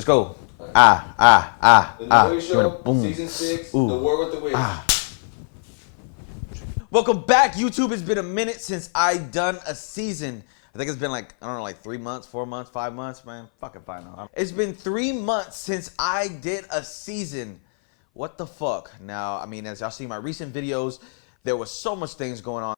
Let's go. The NOE Show, Boom. Season 6, Ooh. The War with the Witch. Welcome back, YouTube. It's been a minute since I done a season. I think it's been like, I don't know, like 3 months, 4 months, 5 months, man. Fucking fine now. It's been 3 months since I did a season. What the fuck? Now, I mean, as y'all see my recent videos, there was so much things going on.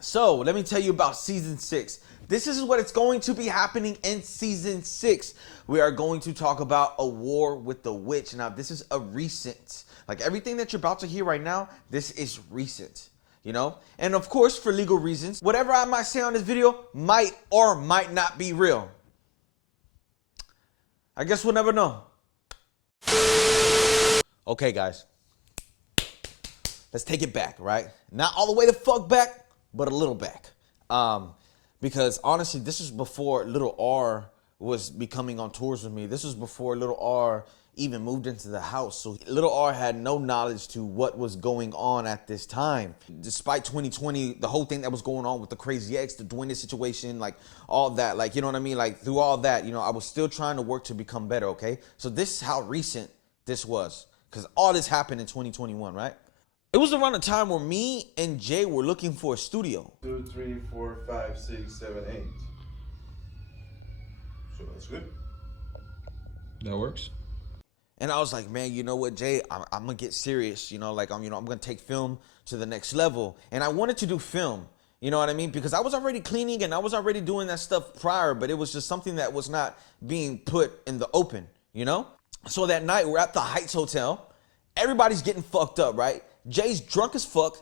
So, let me tell you about Season 6. This is what it's going to be happening in Season 6. We are going to talk about a war with the witch. Now, this is a recent. Like, everything that you're about to hear right now, this is recent, you know? And, of course, for legal reasons, whatever I might say on this video might or might not be real. I guess we'll never know. Okay, guys. Let's take it back, right? Not all the way the fuck back, but a little back. Because honestly, this is before Little R was becoming on tours with me. This was before Little R even moved into the house. So Little R had no knowledge to what was going on at this time. Despite 2020, the whole thing that was going on with the Crazy X, the Dwayne situation, like all that, like, you know what I mean? Like through all that, you know, I was still trying to work to become better, okay? So this is how recent this was. Because all this happened in 2021, right? It was around the time where me and Jay were looking for a studio. 2, 3, 4, 5, 6, 7, 8. So that's good. That works. And I was like, man, you know what, Jay, I'm gonna get serious. You know, like I'm gonna take film to the next level. And I wanted to do film. You know what I mean? Because I was already cleaning and I was already doing that stuff prior, but it was just something that was not being put in the open. You know? So that night we're at the Heights Hotel. Everybody's getting fucked up, right? Jay's drunk as fuck.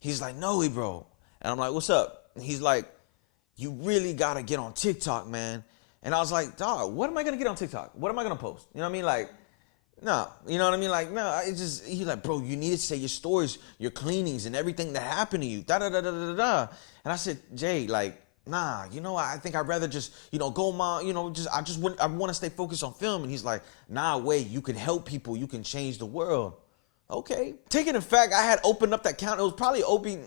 He's like, "No, bro." And I'm like, "What's up?" And he's like, "You really gotta get on TikTok, man." And I was like, "Dog, what am I gonna get on TikTok? What am I gonna post?" You know what I mean? Like, no, you know what I mean? Like, no, he's like, "Bro, you need to say your stories, your cleanings, and everything that happened to you." Da da da da da da. And I said, "Jay, like, nah, you know, I think I'd rather just, you know, go my, you know, I want to stay focused on film." And he's like, "Nah, wait, you can help people, you can change the world." Okay. Taking the fact I had opened up that account, it was probably only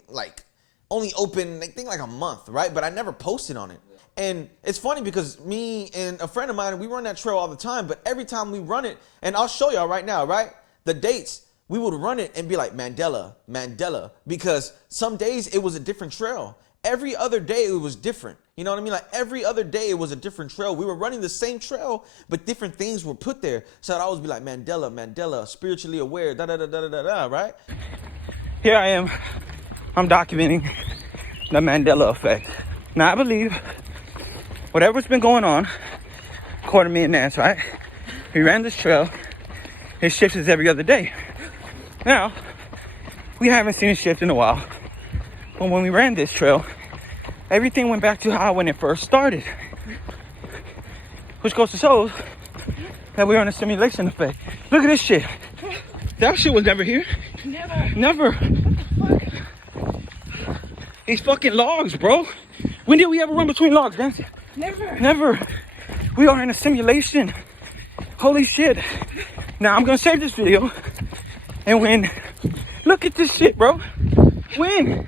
open, I think like a month, right? But I never posted on it. And it's funny because me and a friend of mine, we run that trail all the time, but every time we run it, and I'll show y'all right now, right? The dates, we would run it and be like, Mandela, Mandela, because some days it was a different trail. Every other day it was different. You know what I mean? Like every other day it was a different trail. We were running the same trail, but different things were put there. So I'd always be like, Mandela, Mandela, spiritually aware, da da da da da da, right? Here I am. I'm documenting the Mandela effect. Now I believe whatever's been going on, according to me and Nance, right? We ran this trail. It shifts every other day. Now, we haven't seen a shift in a while. But when we ran this trail, everything went back to how when it first started. Which goes to show that we're on a simulation effect. Look at this shit. That shit was never here. Never. These fucking logs, bro. When did we ever run between logs, Nancy? Never. We are in a simulation. Holy shit. Now I'm gonna save this video. And when, look at this shit, bro. When?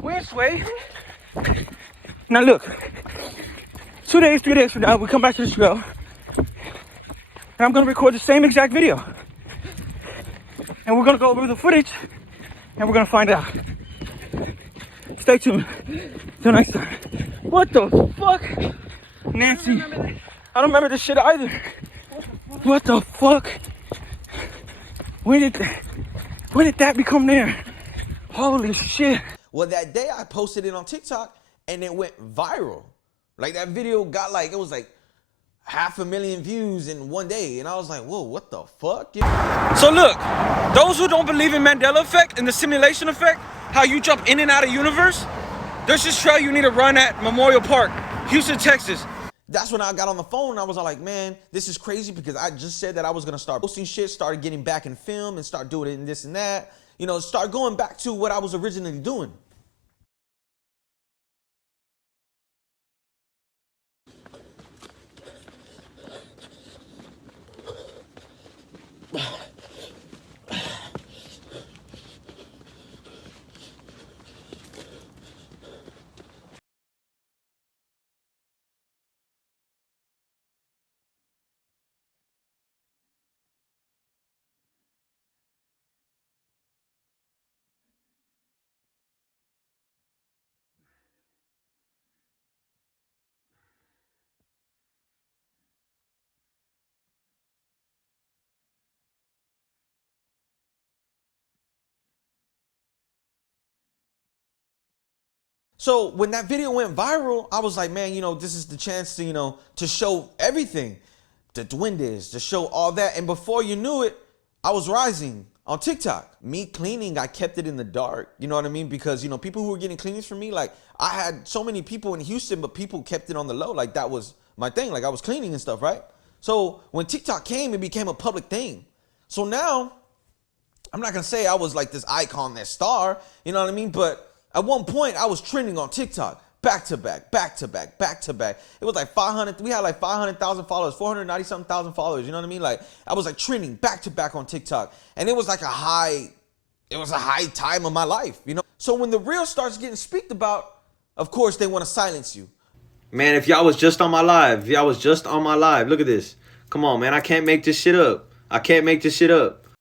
When, Sway? Now look, 2 days, 3 days from now, we come back to the trail, and I'm gonna record the same exact video. And we're gonna go over the footage, and we're gonna find out. Stay tuned. Till next time. What the fuck? Nancy, I don't remember this shit either. What the fuck? When did that become there? Holy shit. Well, that day I posted it on TikTok and it went viral. Like that video got like, it was like 500,000 views in one day. And I was like, whoa, what the fuck? So look, those who don't believe in Mandela effect and the simulation effect, how you jump in and out of universe, there's this trail you need to run at Memorial Park, Houston, Texas. That's when I got on the phone and I was like, man, this is crazy because I just said that I was gonna start posting shit, started getting back in film and start doing it and this and that. You know, start going back to what I was originally doing. So when that video went viral, I was like, man, this is the chance to, to show everything, the duendes, to show all that. And before you knew it, I was rising on TikTok. Me cleaning, I kept it in the dark. You know what I mean? Because, people who were getting cleanings from me, like I had so many people in Houston, but people kept it on the low. Like that was my thing. Like I was cleaning and stuff, right? So when TikTok came, it became a public thing. So now, I'm not going to say I was like this icon, this star, you know what I mean? But at one point, I was trending on TikTok, back to back, back to back, back to back. It was like 500, we had like 500,000 followers, 490-something thousand followers, you know what I mean? Like, I was like trending back to back on TikTok. And it was like a high time of my life, So when the real starts getting speaked about, of course, they want to silence you. Man, if y'all was just on my live, look at this. Come on, man, I can't make this shit up.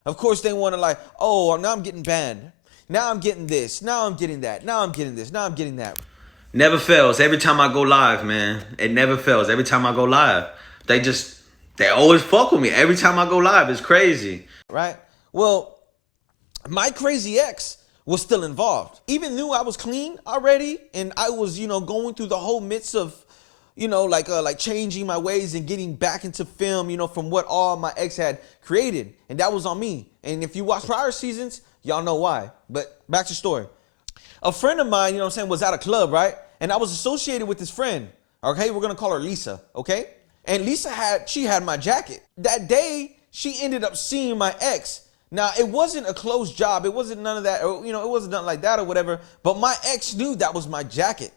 Of course, they want to like, oh, now I'm getting banned. Now I'm getting this. Now I'm getting that. Now I'm getting this. Now I'm getting that. Never fails. Every time I go live, man. It never fails. Every time I go live. They always fuck with me. Every time I go live, it's crazy. Right? Well, my crazy ex was still involved. Even though I was clean already and I was, going through the whole midst of, like changing my ways and getting back into film, from what all my ex had created. And that was on me. And if you watch prior seasons, y'all know why. But back to the story. A friend of mine, was at a club, right? And I was associated with this friend. Okay, we're going to call her Lisa, okay? And Lisa had my jacket. That day, she ended up seeing my ex. Now, it wasn't a closed job. It wasn't none of that, or, it wasn't nothing like that or whatever. But my ex knew that was my jacket.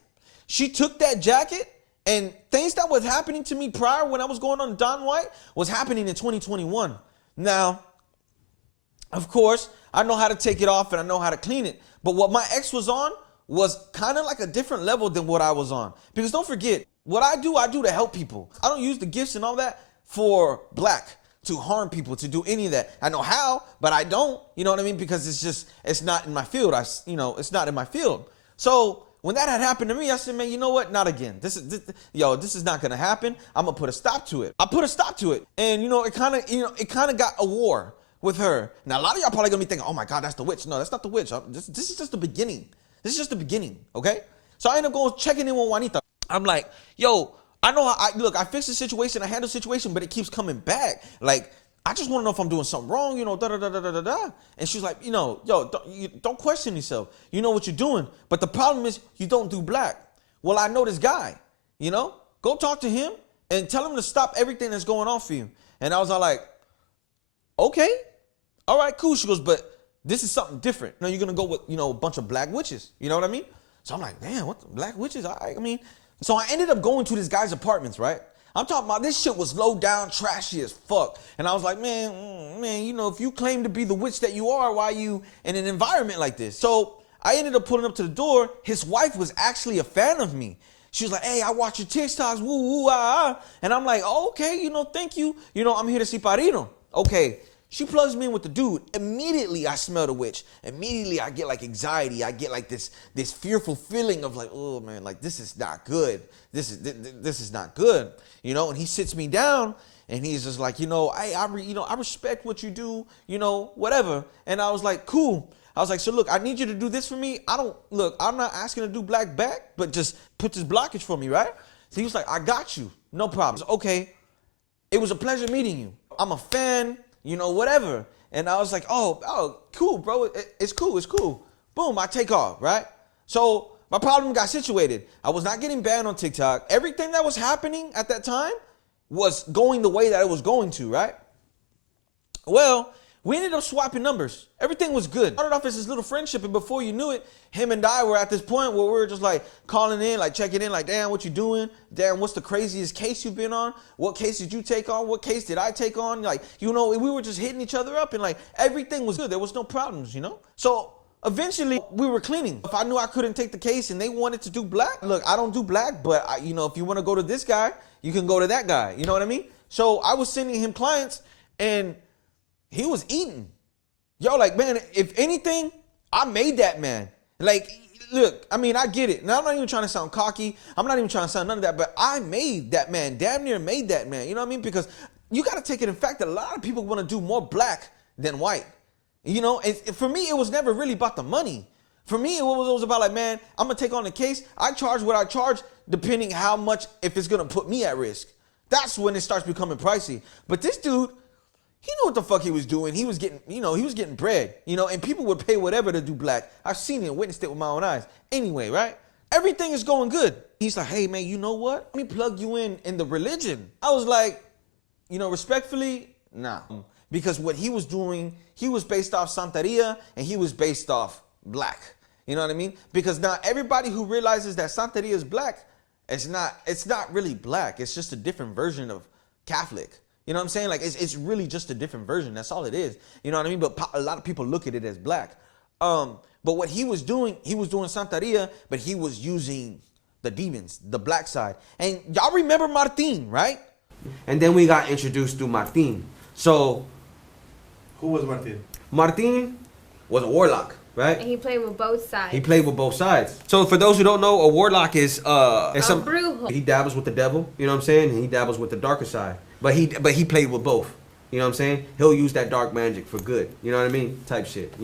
She took that jacket, and things that was happening to me prior when I was going on Don White was happening in 2021. Now, of course, I know how to take it off and I know how to clean it. But what my ex was on was kind of like a different level than what I was on. Because don't forget, what I do to help people. I don't use the gifts and all that for black, to harm people, to do any of that. I know how, but I don't, you know what I mean? Because it's not in my field. It's not in my field. So when that had happened to me, I said, man, you know what? Not again. This is not gonna happen. I'm gonna put a stop to it. I put a stop to it. And it kind of got a war with her. Now, a lot of y'all probably gonna be thinking, oh my God, that's the witch. No, that's not the witch. This is just the beginning. This is just the beginning, okay? So I end up going checking in with Juanita. I'm like, yo, I know I fixed the situation, I handled the situation, but it keeps coming back. Like, I just want to know if I'm doing something wrong, da-da-da-da-da-da. And she's like, yo, don't question yourself. You know what you're doing. But the problem is you don't do black. Well, I know this guy, Go talk to him and tell him to stop everything that's going on for you. And I was all like, okay. All right, cool. She goes, but this is something different. You're going to go with, a bunch of black witches. You know what I mean? So I'm like, man, what the black witches? I mean, so I ended up going to this guy's apartments, right? I'm talking about this shit was low down, trashy as fuck. And I was like, man, if you claim to be the witch that you are, why are you in an environment like this? So I ended up pulling up to the door. His wife was actually a fan of me. She was like, hey, I watch your TikToks, woo, woo, ah, ah. And I'm like, oh, okay, thank you. I'm here to see Padrino. Okay. She plugs me in with the dude. Immediately, I smell the witch. Immediately, I get like anxiety. I get like this fearful feeling of like, oh man, like this is not good. This is not good. And he sits me down and he's just like, I respect what you do, whatever. And I was like, cool. I was like, so look, I need you to do this for me. I'm not asking to do black back, but just put this blockage for me, right? So he was like, I got you. No problem. Okay. It was a pleasure meeting you. I'm a fan. Whatever. And I was like, oh, cool, bro. It's cool. Boom, I take off, right? So my problem got situated. I was not getting banned on TikTok. Everything that was happening at that time was going the way that it was going to, right? Well, we ended up swapping numbers. Everything was good. Started off as this little friendship, and before you knew it, him and I were at this point where we were just like calling in, like checking in, like, damn, what you doing? Damn, what's the craziest case you've been on? What case did you take on? What case did I take on? Like, we were just hitting each other up, and like everything was good. There was no problems, So eventually we were cleaning. If I knew I couldn't take the case and they wanted to do black, look, I don't do black, but if you want to go to this guy, you can go to that guy. You know what I mean? So I was sending him clients, and he was eating. Yo, like, man, if anything, I made that man. Like, look, I mean, I get it. Now, I'm not even trying to sound cocky. I'm not even trying to sound none of that, but I made that man, damn near made that man. You know what I mean? Because you got to take it in fact that a lot of people want to do more black than white. And for me, it was never really about the money. For me, it was about like, man, I'm gonna take on the case. I charge what I charge, depending how much, if it's gonna put me at risk. That's when it starts becoming pricey. But this dude, he knew what the fuck he was doing. He was getting, he was getting bread, and people would pay whatever to do black. I've seen it and witnessed it with my own eyes. Anyway, right? Everything is going good. He's like, hey man, you know what? Let me plug you in the religion. I was like, respectfully, nah. Because what he was doing, he was based off Santeria and he was based off black. You know what I mean? Because now everybody who realizes that Santeria is black, it's not really black. It's just a different version of Catholic. You know what I'm saying? Like it's really just a different version. That's all it is. You know what I mean? But a lot of people look at it as black. But what he was doing Santeria, but he was using the demons, the black side. And y'all remember Martin, right? And then we got introduced to Martin. So Who was Martin? Martin was a warlock, right? And he played with both sides. He played with both sides. So for those who don't know, a warlock is brujo. he dabbles with the devil, you know what I'm saying? And he dabbles with the darker side. But he played with both. You know what I'm saying? He'll use that dark magic for good. You know what I mean? Type shit,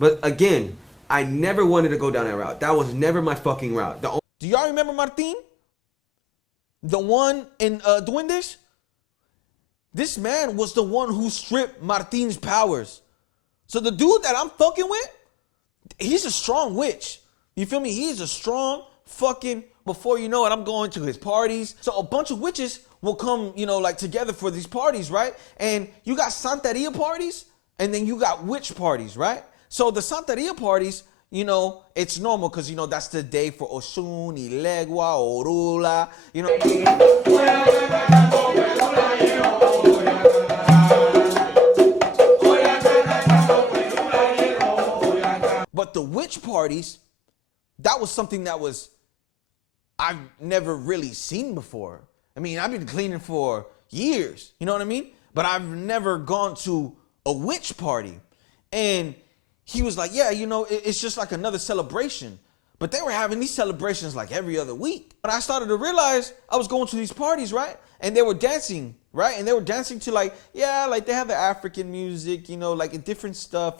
But again, I never wanted to go down that route. That was never my fucking route. Do y'all remember Martin? The one in doing this? This man was the one who stripped Martin's powers. So the dude that I'm fucking with, he's a strong witch. You feel me? He's a strong fucking, before you know it, I'm going to his parties. So a bunch of witches will come, like together for these parties, right? And you got Santeria parties, and then you got witch parties, right? So the Santeria parties, it's normal because, that's the day for Oshun, Ilegua, Orula, But the witch parties, that was something that I've never really seen before. I mean, I've been cleaning for years, you know what I mean? But I've never gone to a witch party. And he was like, yeah, it's just like another celebration. But they were having these celebrations like every other week. But I started to realize I was going to these parties, right? And they were dancing, right? And they were dancing to like they have the African music, like different stuff,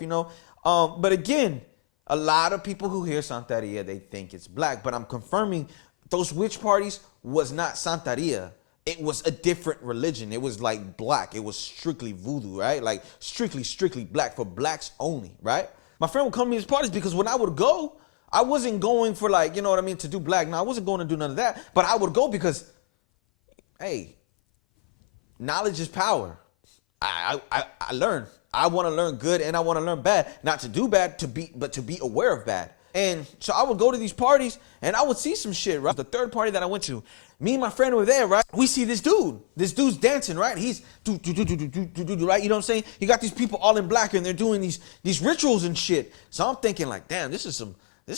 But again, a lot of people who hear Santeria, they think it's black. But I'm confirming those witch parties was not Santeria. It was a different religion. It was like black. It was strictly voodoo, right? Like strictly black, for blacks only, right? My friend would come to these parties because when I would go, I wasn't going for to do black. No, I wasn't going to do none of that. But I would go because, hey, knowledge is power. I learn. I want to learn good and I want to learn bad. Not to do bad, but to be aware of bad. And so I would go to these parties and I would see some shit, right? The third party that I went to, me and my friend were there, right? We see this dude. This dude's dancing, right? He's right? You know what I'm saying? You got these people all in black and they're doing these rituals and shit. So I'm thinking like, damn, this is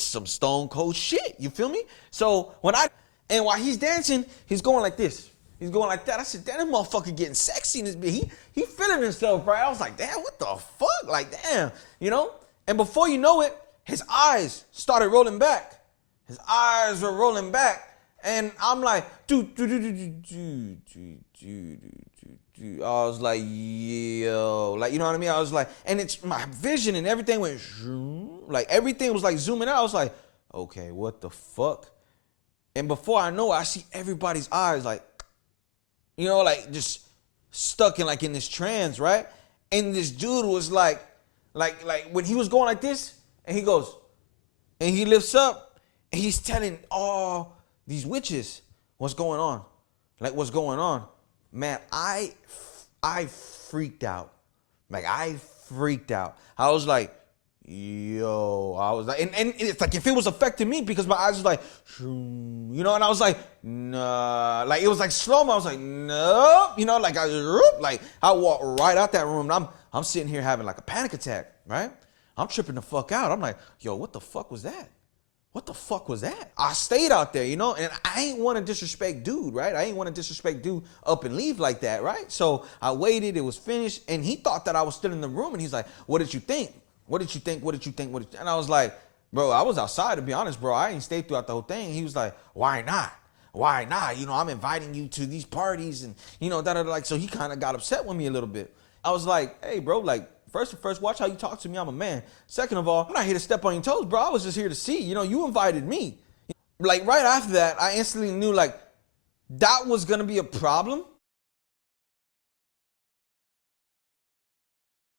some stone cold shit. You feel me? So while he's dancing, he's going like this. He's going like that. I said, damn, this motherfucker getting sexy in this bitch. He feeling himself, right? I was like, damn, what the fuck? Like, damn, And before you know it, his eyes started rolling back. His eyes were rolling back. And I'm like, I was like, yo, like, you know what I mean? I was like, and it's my vision and everything went, like everything was like zooming out. I was like, okay, what the fuck? And before I know it, I see everybody's eyes like, like just stuck in this trance, right? And this dude was like when he was going like this, and he goes, and he lifts up, and he's telling all these witches what's going on. Like, what's going on? Man, I freaked out. Like, I freaked out. I was like, yo, I was like, and it's like if it was affecting me because my eyes was like, and I was like, nah, like it was like slow-mo. I was like, no, like I walked right out that room. And I'm sitting here having like a panic attack, right? I'm tripping the fuck out. I'm like, yo, what the fuck was that? What the fuck was that? I stayed out there, and I ain't want to disrespect dude, right? I ain't want to disrespect dude up and leave like that, right? So I waited, it was finished, and he thought that I was still in the room, and he's like, what did you think? What did you think? What did you think? And I was like, bro, I was outside, to be honest, bro. I ain't stayed throughout the whole thing. He was like, why not? Why not? I'm inviting you to these parties and, like, so he kind of got upset with me a little bit. I was like, hey, bro, like, First, watch how you talk to me. I'm a man. Second of all, I'm not here to step on your toes, bro. I was just here to see. You know, you invited me. Like right after that, I instantly knew like that was gonna be a problem.